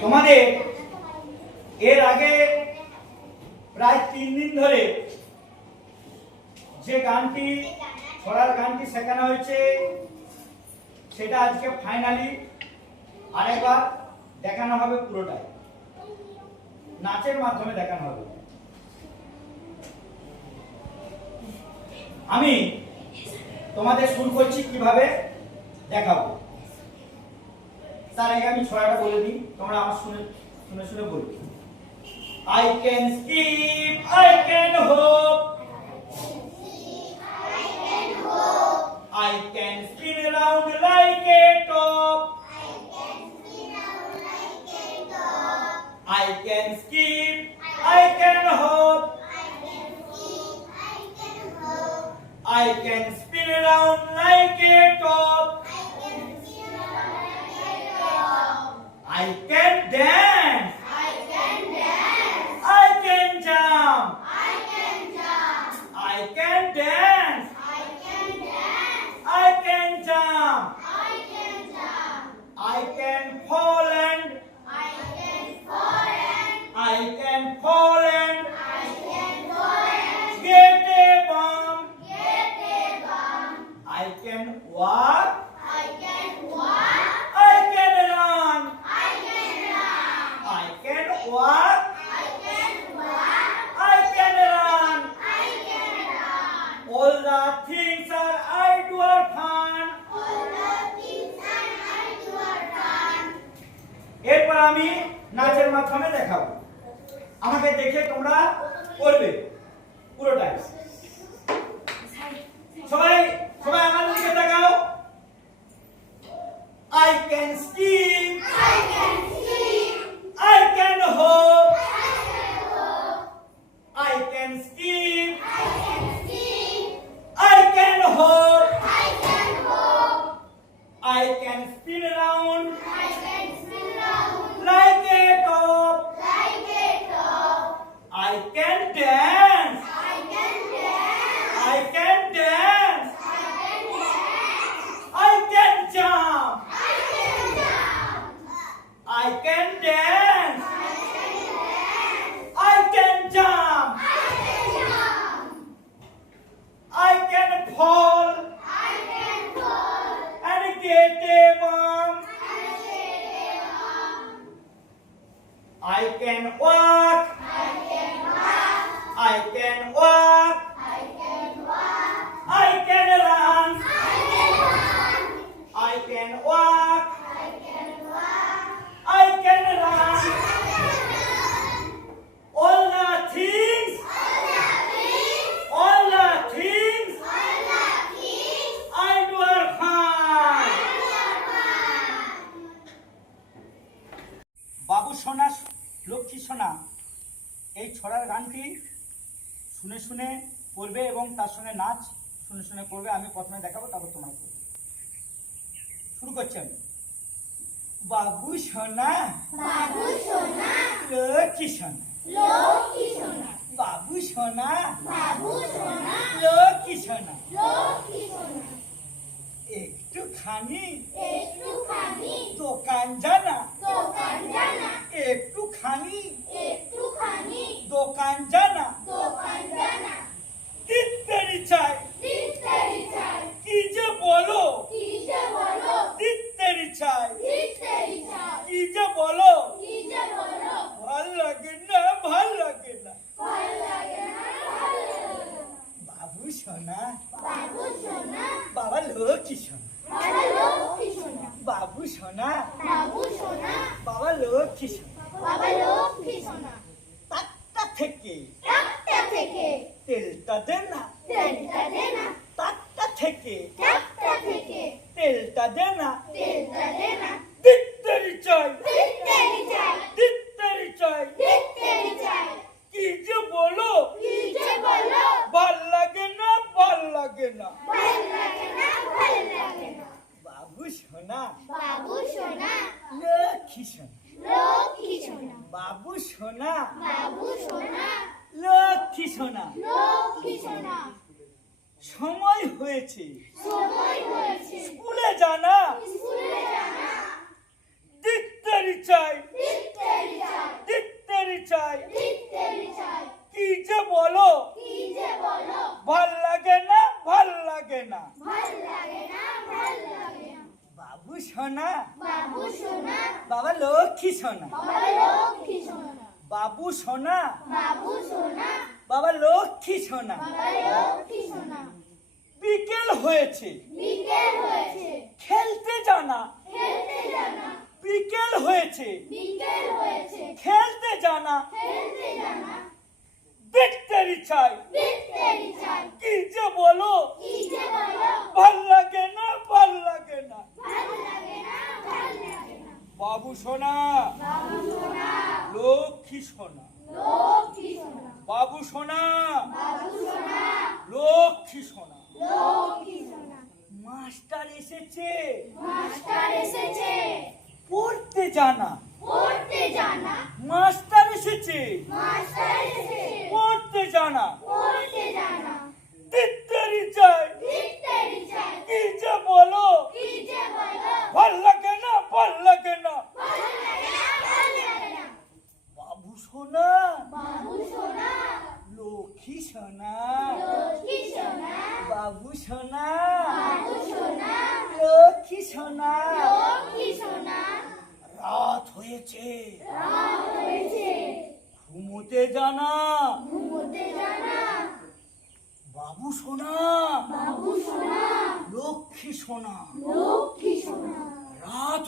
তোমাদের এর আগে প্রায় 3 দিন ধরে যে গানটি ছড়ার গানটি শেখানো হয়েছে সেটা আজকে ফাইনালি আরেকবার দেখানো হবে, পুরোটাই নাচের মাধ্যমে দেখানো হবে। আমি তোমাদের শুরু করছি কিভাবে দেখাবো। তার আগে আমি ছড়াটা বলে দিই, তোমরা আমার শুনে শুনে শুনে বলবে। I can skip, I can hop, I can spin around like a top, I can skip, I can hop, I can spin around like a top, I can dance, I can jump, I can dance, I can jump, I can fall and get a bump, I can walk, I can run, I can walk, I can run, all the things are I do are fun. এরপর আমি নাচের মাধ্যমে দেখাবো, আমাকে দেখে তোমরা করবে পুরোটাই। সবাই সবাই আমার দিকে তাকাও। I can skip, I can hop, I can skip, I can hop, I can spin around like a top, I can dance, I can dance, I can jump, I can dance, I can jump, I can fall and get a bump, I can walk, I can walk, I can run, I can walk, I can run, all the things I do are fun. বাবু সোনা, লক্ষ্মী সোনা, এই ছড়ার গানটি শুনে শুনে করবে এবং তার সঙ্গে নাচ শুনে শুনে করবে। আমি প্রথমে দেখাবো, তারপর তোমরা করবে। শুরু করছি আমি। বাবু সোনা, লক্ষ্মী সোনা, বাবু সোনা, লক্ষ্মী সোনা, একটুখানি দোকান জানা, একটুখানি দোকান জানা, তিত্তারি চাই, কি যে বলো, তিত্তারি চাই, কি যে বলো, ভাল লাগে না, ভাল লাগে না। বাবু সোনা, বাবা লক্ষ্মী সোনা, বাবু সোনা, বাবা লক্ষ্মী সোনা, তাকটা থেকে তেলটা দে না, তাকটা থেকে তেলটা দে না, তিত্তারি চাই, তিত্তারি চাই, কি যে বলো, ভাল লাগে না, ভাল লাগে না। বাবু সোনা, লক্ষ্মী সোনা, বাবু সোনা, লক্ষ্মী সোনা, সময় হয়েছে স্কুলে জানা, তিত্তারি চাই, সোনা বাবু সোনা বাবা লক্ষ্মী সোনা বাবা লক্ষ্মী সোনা বাবু সোনা বাবু সোনা বাবা লক্ষ্মী সোনা বাবা লক্ষ্মী সোনা বিকেল হয়েছে বিকেল হয়েছে খেলতে জানা খেলতে জানা বিকেল হয়েছে বিকেল হয়েছে খেলতে জানা খেলতে জানা দেখতে চাই বিকেল চাই কি যে বলো কি যে বলো ভাল লাগে না ভাল লাগে না ভালো লাগে না ভালো লাগে না বাবু সোনা বাবু সোনা লক্ষ্মী সোনা লক্ষ্মী সোনা বাবু সোনা বাবু সোনা লক্ষ্মী সোনা লক্ষ্মী সোনা মাস্টার এসেছে মাস্টার এসেছে পড়তে জানা পড়তে জানা মাস্টার এসেছে মাস্টার এসেছে পড়তে জানা পড়তে জানা দিতেরি চাই বিকেল চাই কি যে বলো কি যে বলো ভাল লাগে না ভাল লাগে না ভালো লাগে না ভালো লাগে না বাবু সোনা বাবু সোনা লক্ষ্মী সোনা লক্ষ্মী সোনা বাবু সোনা বাবু সোনা লক্ষ্মী সোনা লক্ষ্মী সোনা রাত হয়েছে রাত হয়েছে ঘুমোতে জানা ঘুমোতে জানা বাবু সোনা বাবু সোনা লক্ষ্মী সোনা লক্ষ্মী সোনা রাত